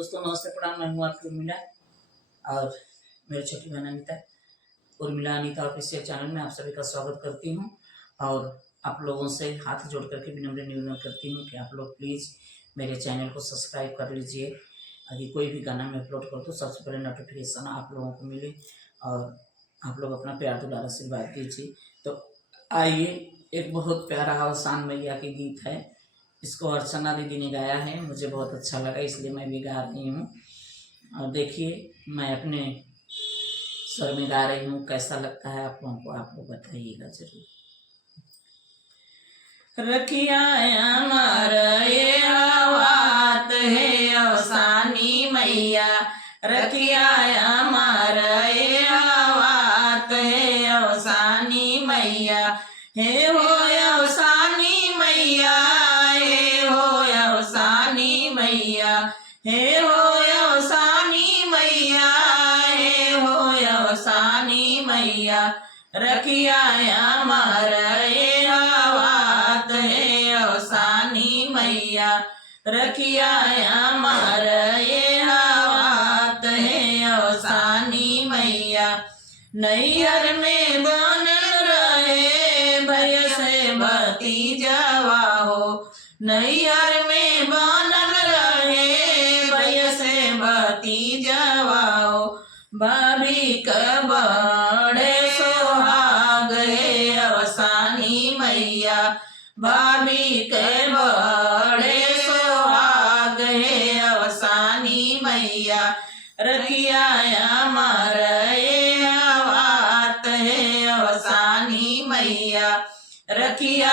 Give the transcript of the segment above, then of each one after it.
दोस्तों नमस्ते प्रणाम, मैं हूँ आपकी उर्मिला और मेरी छोटी बहन अनीता। उर्मिला अनीता ऑफिशियल चैनल में आप सभी का स्वागत करती हूँ और आप लोगों से हाथ जोड़ करके विनम्र निवेदन करती हूँ कि आप लोग प्लीज़ मेरे चैनल को सब्सक्राइब कर लीजिए। अभी कोई भी गाना मैं अपलोड कर तो सबसे पहले नोटिफिकेशन आप लोगों को मिले और आप लोग अपना प्यार दुलार आशीर्वाद दीजिए। तो आइए, एक बहुत प्यारा आसान मैया के गीत है, इसको अर्चना दीदी ने गाया है, मुझे बहुत अच्छा लगा इसलिए मैं भी गा रही हूँ। और देखिए मैं अपने स्वर में गा रही हूँ, कैसा लगता है आप लोगों को आप लोग बताइएगा जरूर। रखिया अमर ये बात है अवसानी मैया, रखिया अमर ये बात है अवसानी मैया, हे हो अवसानी मैया, हे हो अवसानी मैया, हे हो अवसानी मैया, हे हो अवसानी मैया, रखिया अमर ये बात है अवसानी मैया, रखिया अमर ये बात है अवसानी मैया। नैहर में बनल रहे भैया से भतीजवा हो, नैहर में बनल रहे भैया से भतीजवा हो, भाभी का बड़े सुहाग है अवसानी मैया, भाभी के बड़े सुहाग है अवसानी मैया, रखिया अमर ये बात है अवसानी मैया, रखिया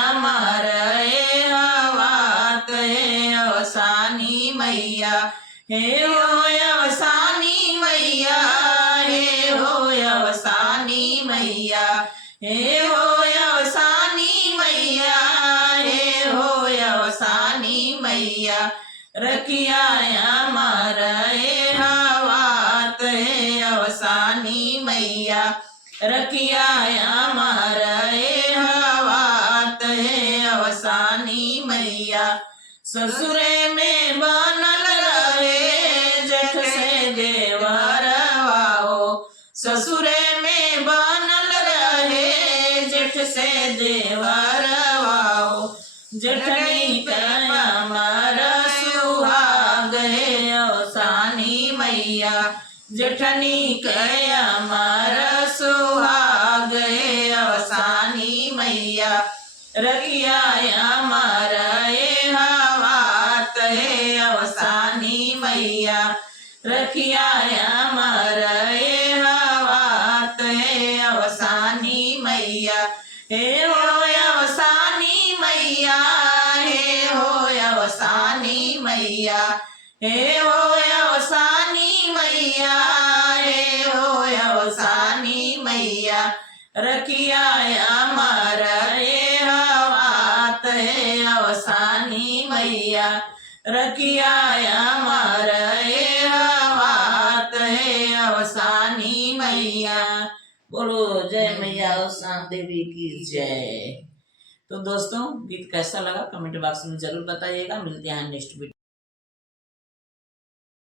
अमर ये बात है अवसानी मैया, हे हो अवसानी मैया, हे हो अवसानी मैया, हे हो अवसानी मैया, हे हो अवसानी मैया, रखिया अमर ये बात है अवसानी मैया, रखिया अमर ये बात है अवसानी मैया। ससुरे में बनल रहे जेठ से देवरवा हो, ससुरे में बनल रहे जेठ से देवरवा हो, जेठनी का अमर सुहाग है अवसानी मैया, जेठनी का अमर सुहाग है अवसानी मैया, रखिया अमर ये बात है अवसानी मैया, रखिया अमर ये बात है अवसानी मैया, हे हो अवसानी मैया, हे हो अवसानी मैया, हे हो अवसानी मैया, हे हो अवसानी मैया, रखिया अमर ये बात है अवसानी मैया, रखिया अमर ये बात है अवसानी मैया। बोलो जय मैया अवसान देवी की जय। तो दोस्तों गीत कैसा लगा कमेंट बॉक्स में जरूर बताइएगा। मिलते हैं नेक्स्ट वीडियो।